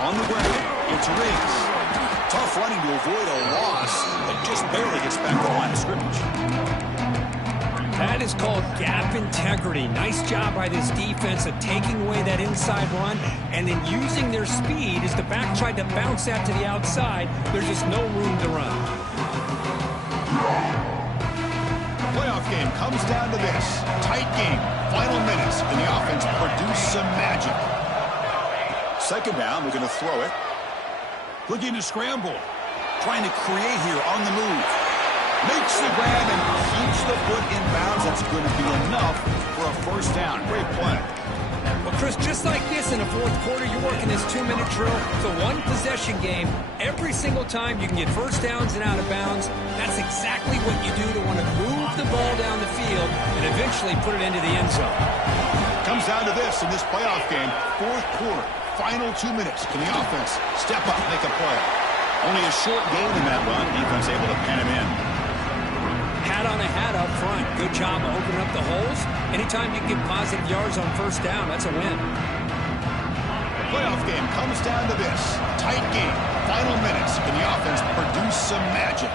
On the ground, it's Riggs. Tough running to avoid a loss, but just barely gets back to the line of scrimmage. That is called gap integrity. Nice job by this defense of taking away that inside run and then using their speed as the back tried to bounce that to the outside. There's just no room to run. Playoff game comes down to this. Tight game. Final minutes. Can the offense produce some magic? Second down. We're going to throw it. Looking to scramble. Trying to create here on the move. Makes the grab and keeps the foot in bounds. That's going to be enough for a first down. Great play. Well, Chris, just like this in the fourth quarter, you're working this 2-minute drill. It's a one-possession game. Every single time you can get first downs and out of bounds. That's exactly what you do to want to move the ball down the field and eventually put it into the end zone. Comes down to this in this playoff game. Fourth quarter. Final 2 minutes. Can the offense step up, make a play? Only a short gain in that run. Defense able to pen him in. Hat on a hat up front. Good job of opening up the holes. Anytime you get positive yards on first down, that's a win. The playoff game comes down to this. Tight game. Final minutes. Can the offense produce some magic?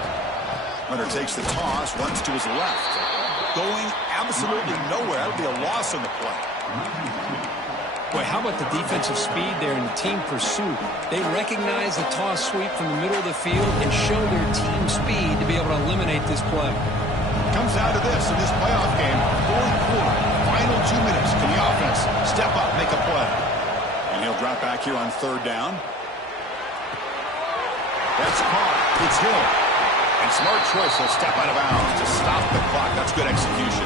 Runner takes the toss, runs to his left. Going absolutely nowhere. That'll be a loss on the play. Boy, how about the defensive speed there in the team pursuit? They recognize the toss sweep from the middle of the field and show their team speed to be able to eliminate this play. Comes down to this in this playoff game. Fourth quarter. Final 2 minutes. Can the offense step up, make a play? And he'll drop back here on third down. That's caught. It's Hill. And smart choice. He'll step out of bounds to stop the clock. That's good execution.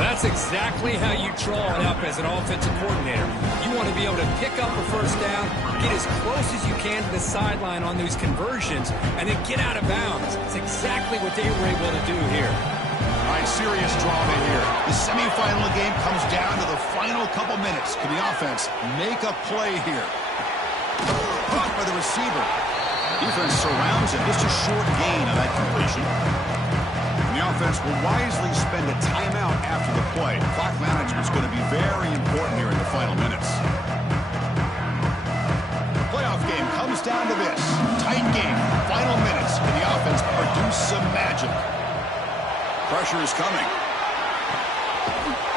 That's exactly how you draw it up as an offensive coordinator. You want to be able to pick up a first down, get as close as you can to the sideline on those conversions, and then get out of bounds. It's exactly what they were able to do here. All right, serious drama here. The semifinal game comes down to the final couple minutes. Can the offense make a play here? Caught by the receiver. Defense surrounds him. Just a short gain on that completion. And the offense will wisely spend a timeout after the play. Clock management is going to be very important here in the final minutes. The playoff game comes down to this. Tight game. Final minutes. Can the offense produce some magic? Pressure is coming.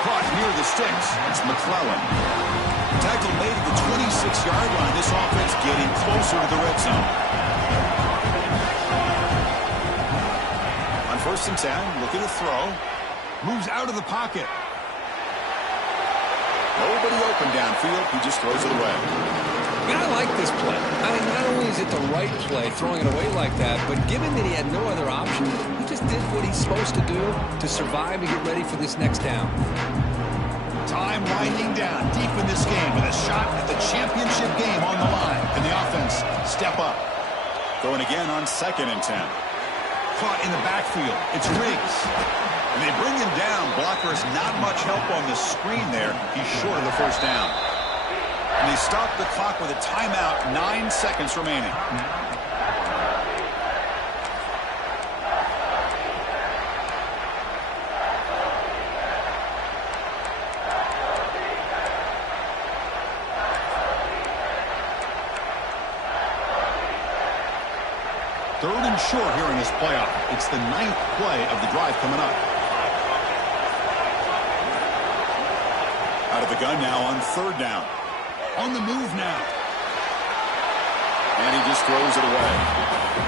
Caught near the sticks. It's McClellan. Tackle made at the 26-yard line. This offense getting closer to the red zone. On 1st and 10, looking to throw. Moves out of the pocket. Nobody open downfield. He just throws it away. Yeah, I like this play. I mean, not only is it the right play, throwing it away like that, but given that he had no other option, he just did what he's supposed to do to survive and get ready for this next down. Time winding down deep in this game with a shot at the championship game on the line. Can the offense step up? Going again on 2nd and 10. Caught in the backfield. It's Riggs. And they bring him down. Blocker has not much help on the screen there. He's short of the first down. And they stop the clock with a timeout. 9 seconds remaining. Third and short here in this playoff. It's the 9th play of the drive coming up. Out of the gun now on 3rd down. On the move now. And he just throws it away.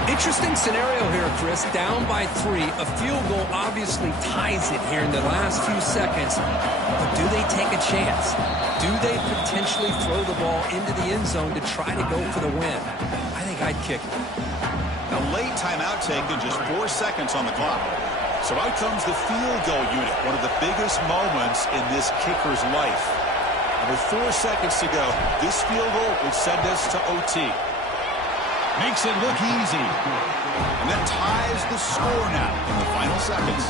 Interesting scenario here, Chris. Down by 3. A field goal obviously ties it here in the last few seconds. But do they take a chance? Do they potentially throw the ball into the end zone to try to go for the win? I think I'd kick it. A late timeout taken, just 4 seconds on the clock. So out comes the field goal unit, one of the biggest moments in this kicker's life. And with 4 seconds to go, this field goal would send us to OT. Makes it look easy. And that ties the score now in the final seconds.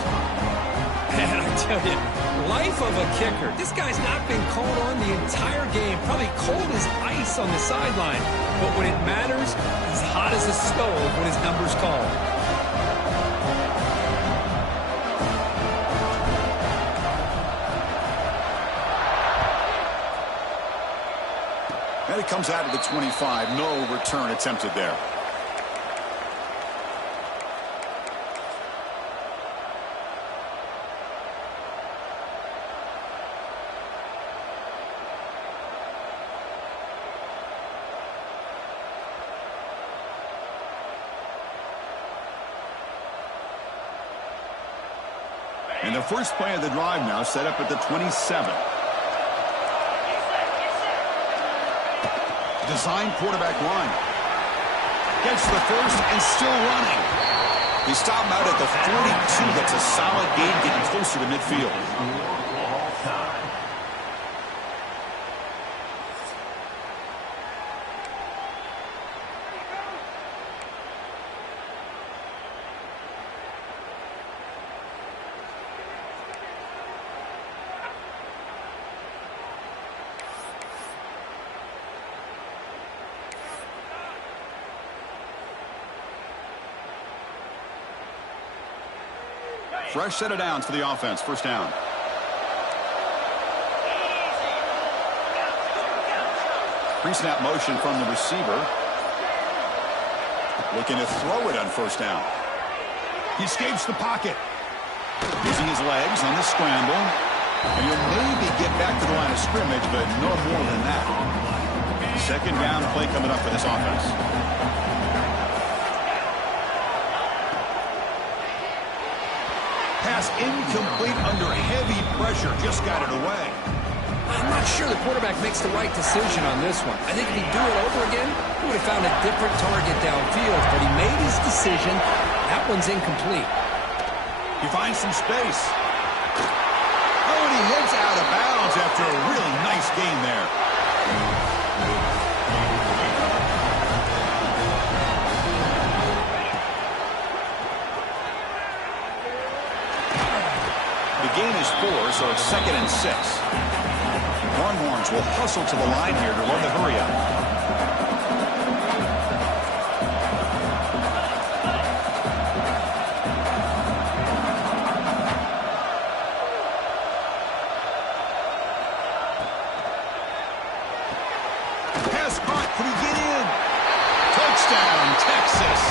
And I tell you, life of a kicker. This guy's not been called on the entire game. Probably cold as ice on the sideline. But when it matters, he's hot as a stove when his number's called. And it comes out of the 25. No return attempted there. And the first play of the drive now set up at the 27. Design quarterback line. Gets the first and still running. They stop him out at the 42. That's a solid gain, getting closer to midfield. Fresh set of downs for the offense. First down. Pre-snap motion from the receiver. Looking to throw it on first down. He escapes the pocket. Using his legs on the scramble. And he'll maybe get back to the line of scrimmage, but no more than that. Second down play coming up for this offense. Pass incomplete under heavy pressure. Just got it away. I'm not sure the quarterback makes the right decision on this one. I think if he'd do it over again, he would have found a different target downfield. But he made his decision. That one's incomplete. He finds some space. Oh, and he heads out of bounds after a really nice gain there. Gain is 4, so it's 2nd and 6. Longhorns will hustle to the line here to run the hurry up. Pass caught. Can he get in? Touchdown, Texas.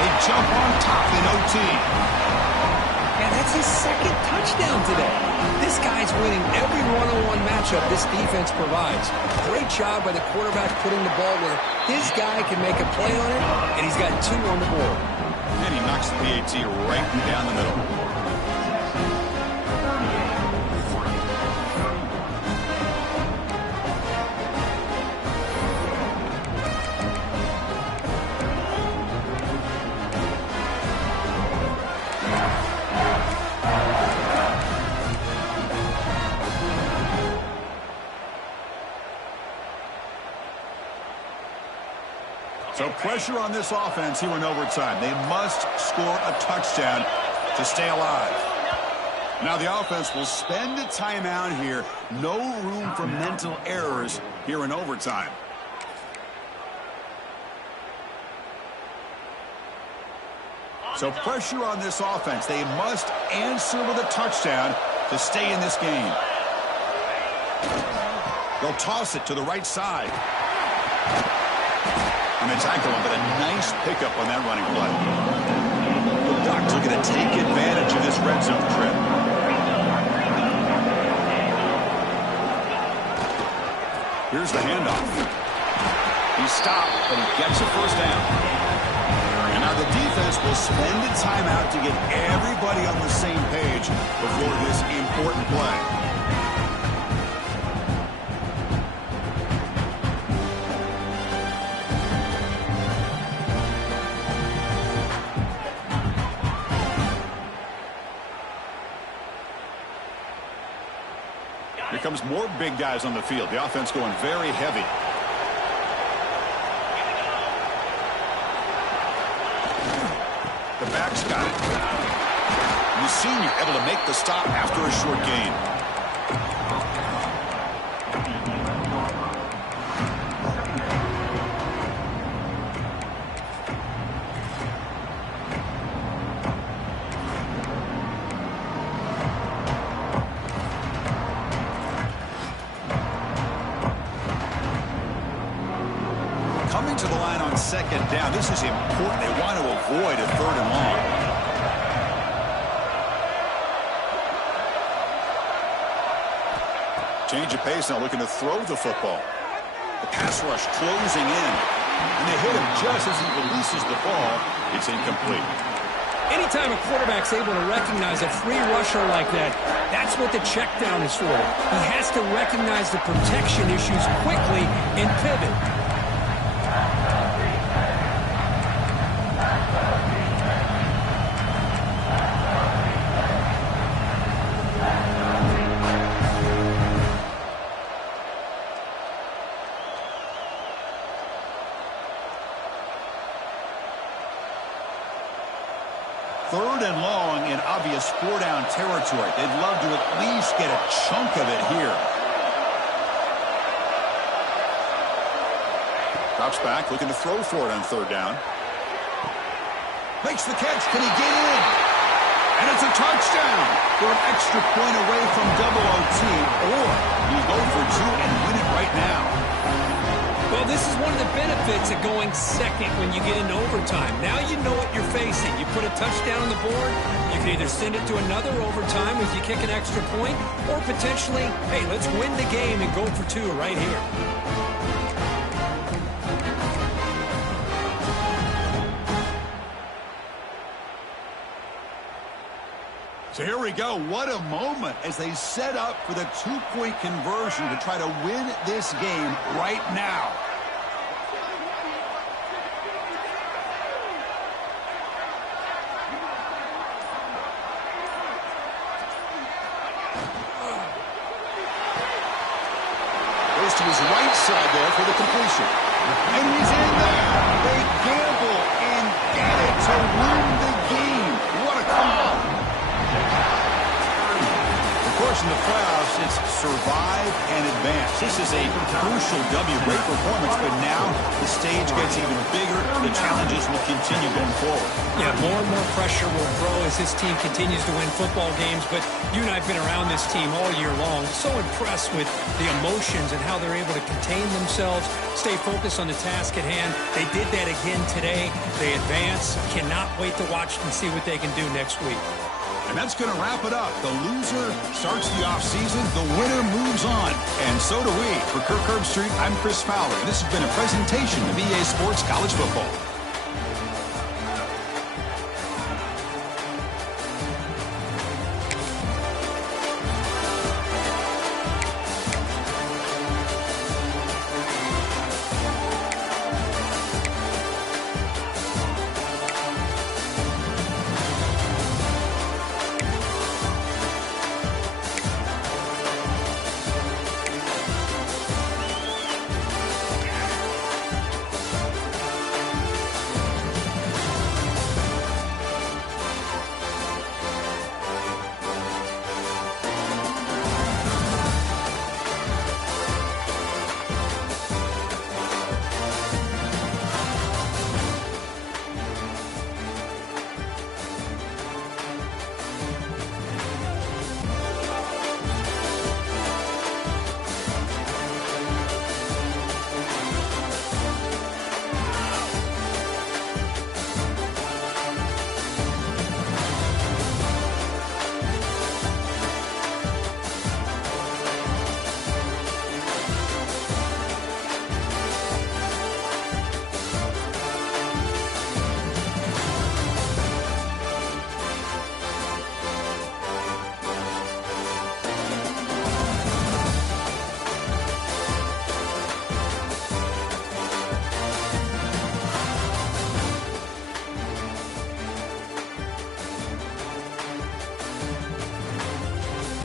They jump on top in OT. And that's his second touchdown today. This guy's winning every one-on-one matchup this defense provides. Great job by the quarterback putting the ball where his guy can make a play on it, and he's got 2 on the board. And he knocks the PAT right down the middle. So pressure on this offense here in overtime. They must score a touchdown to stay alive. Now the offense will spend a timeout here. No room for mental errors here in overtime. So pressure on this offense. They must answer with a touchdown to stay in this game. They'll toss it to the right side. And the tackle him, but a nice pickup on that running play. The Ducks looking to take advantage of this red zone trip. Here's the handoff. He He's stopped, but he gets a first down. And now the defense will spend a timeout to get everybody on the same page before this important play. Here comes more big guys on the field. The offense going very heavy. The back's got it. The senior able to make the stop after a short gain. Coming to the line on second down. This is important. They want to avoid a third and long. Change of pace now, looking to throw the football. The pass rush closing in. And they hit him just as he releases the ball. It's incomplete. Anytime a quarterback's able to recognize a free rusher like that, that's what the check down is for. He has to recognize the protection issues quickly and pivot. Third and long in obvious four-down territory. They'd love to at least get a chunk of it here. Drops back, looking to throw for it on third down. Makes the catch. Can he get in? And it's a touchdown. For an extra point away from double OT, or you go for two and win it right now. Well, this is one of the benefits of going second when you get into overtime. Now you know what you're facing. You put a touchdown on the board, you can either send it to another overtime if you kick an extra point, or potentially, hey, let's win the game and go for two right here. So here we go. What a moment as they set up for the two-point conversion to try to win this game right now. Goes to his right side there for the completion. And he's in there. They gamble and get it to win the game. What a call. Of course, in the playoffs, it's survive and advance. This is a crucial W. Great performance, but now the stage gets even bigger. The challenges will continue going forward. Yeah, more and more pressure will grow as this team continues to win football games, but you and I have been around this team all year long. So impressed with the emotions and how they're able to contain themselves, stay focused on the task at hand. They did that again today. They advance. Cannot wait to watch and see what they can do next week. And that's going to wrap it up. The loser starts the offseason. The winner moves on. And so do we. For Kirk Herbstreit, I'm Chris Fowler. And this has been a presentation of EA Sports College Football.